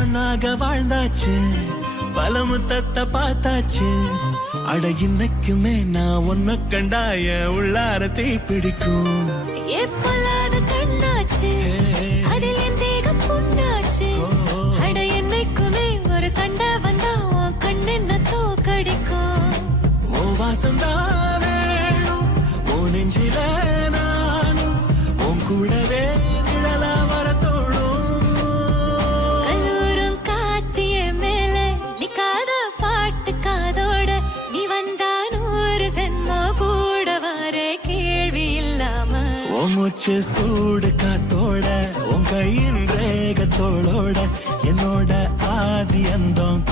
ஒன்னாக வாழ்ந்தாச்சு பல முத்தத்தை பார்த்தாச்சு அட இன்னைக்குமே நான் உன்னை கண்டாய உள்ளார தீ பிடிக்கும் எப்பொல்லாத கண்ணாச்சு அதில் என் தேகம் புண்ணாச்சு அட என்னைக்குமே ஒரு சண்டை வந்தா உன் கண்ணென்ன தோக்கடிக்கும் ஓ வாசந்தான் வேணும் ஓ நெஞ்சில நானும் உன் கூடவே நிழலா வர தோணும் கல்லூரும் காத்திய மேல நிக்காத பாட்டு காதோட நீ வந்தா 100 ஜென்மோ கூட வர கேள்வி இல்லாம ஓ மூச்சு சூடு காத்தோட உன் கையின் ரேகத்தோளோட என்னோட ஆதி அந்தம்